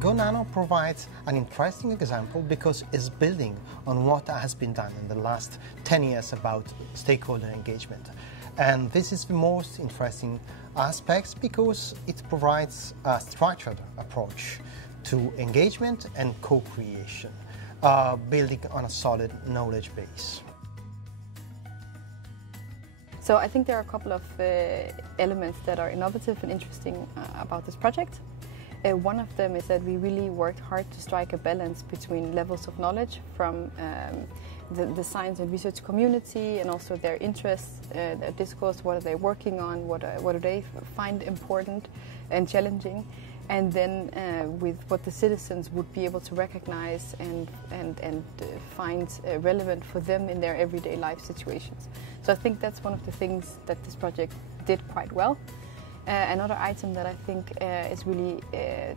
GoNano provides an interesting example because it's building on what has been done in the last 10 years about stakeholder engagement. And this is the most interesting aspect because it provides a structured approach to engagement and co-creation, building on a solid knowledge base. So I think there are a couple of elements that are innovative and interesting about this project. One of them is that we really worked hard to strike a balance between levels of knowledge from the science and research community and also their interests, their discourse, what are they working on, what do they find important and challenging, and then with what the citizens would be able to recognize and find relevant for them in their everyday life situations. So I think that's one of the things that this project did quite well. Another item that I think is really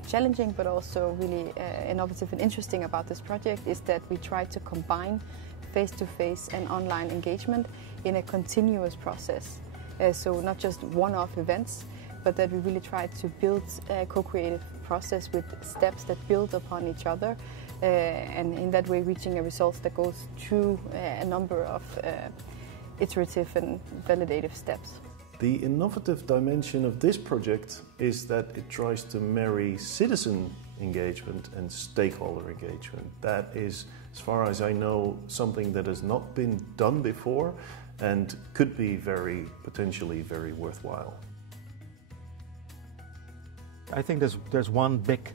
challenging but also really innovative and interesting about this project is that we try to combine face-to-face and online engagement in a continuous process. So not just one-off events, but that we really try to build a co-creative process with steps that build upon each other, and in that way reaching a result that goes through a number of iterative and validative steps. The innovative dimension of this project is that it tries to marry citizen engagement and stakeholder engagement. That is, as far as I know, something that has not been done before and could be potentially very worthwhile. I think there's one big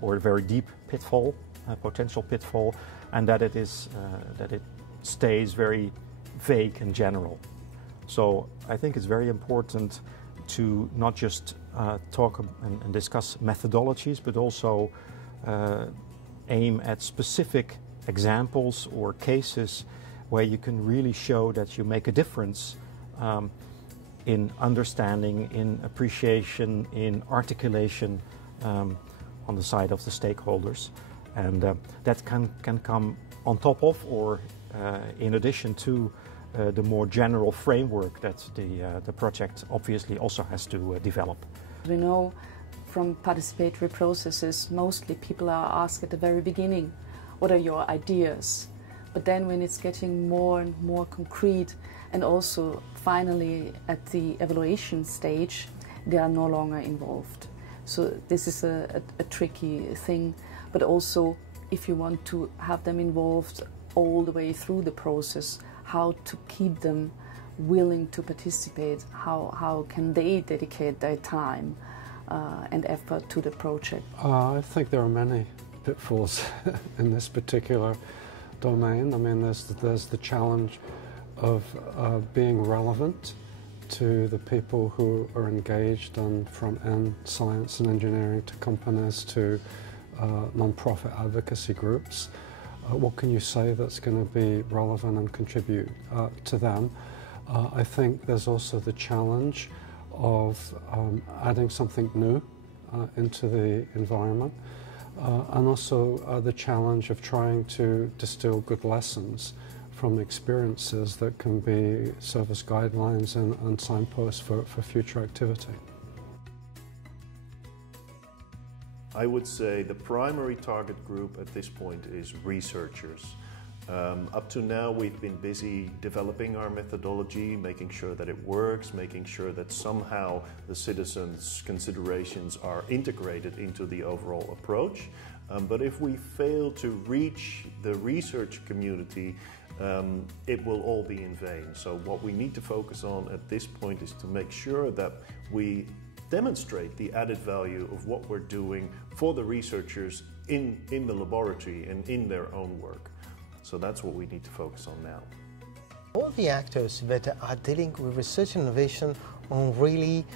or very deep pitfall, potential pitfall, and that it stays very vague and general. So I think it's very important to not just talk and discuss methodologies, but also aim at specific examples or cases where you can really show that you make a difference in understanding, in appreciation, in articulation on the side of the stakeholders. And that can come on top of or in addition to the more general framework that the project obviously also has to develop. We know from participatory processes, mostly people are asked at the very beginning, what are your ideas? But then when it's getting more and more concrete, and also finally at the evaluation stage, they are no longer involved. So this is a tricky thing, but also if you want to have them involved all the way through the process, how to keep them willing to participate, how can they dedicate their time and effort to the project? I think there are many pitfalls in this particular domain. I mean, there's the challenge of being relevant to the people who are engaged on front-end science and engineering, to companies, to non-profit advocacy groups. What can you say that's going to be relevant and contribute to them? I think there's also the challenge of adding something new into the environment, and also the challenge of trying to distill good lessons from experiences that can serve as guidelines and signposts for future activity. I would say the primary target group at this point is researchers. Up to now we've been busy developing our methodology, making sure that it works, making sure that somehow the citizens' considerations are integrated into the overall approach. But if we fail to reach the research community, it will all be in vain. So what we need to focus on at this point is to make sure that we demonstrate the added value of what we're doing for the researchers in the laboratory and in their own work. So that's what we need to focus on now. All the actors that are dealing with research and innovation on really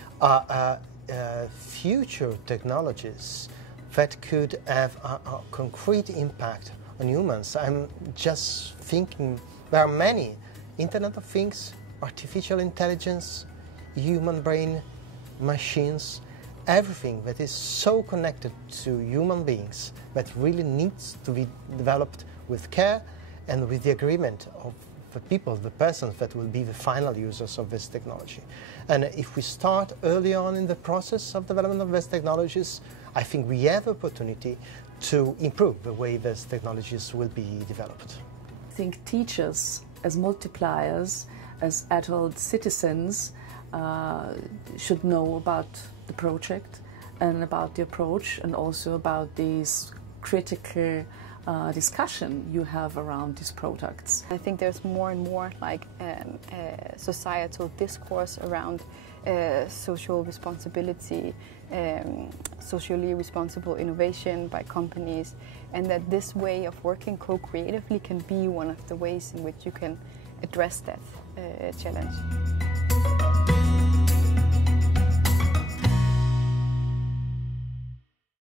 future technologies that could have a concrete impact on humans. I'm just thinking there are many: Internet of Things, artificial intelligence, human brain, machines, everything that is so connected to human beings that really needs to be developed with care and with the agreement of the people, the persons that will be the final users of this technology. And if we start early on in the process of development of these technologies, I think we have opportunity to improve the way these technologies will be developed. I think teachers, as multipliers, as adult citizens, should know about the project and about the approach, and also about these critical discussion you have around these products. I think there's more and more like societal discourse around social responsibility, socially responsible innovation by companies, and that this way of working co-creatively can be one of the ways in which you can address that challenge.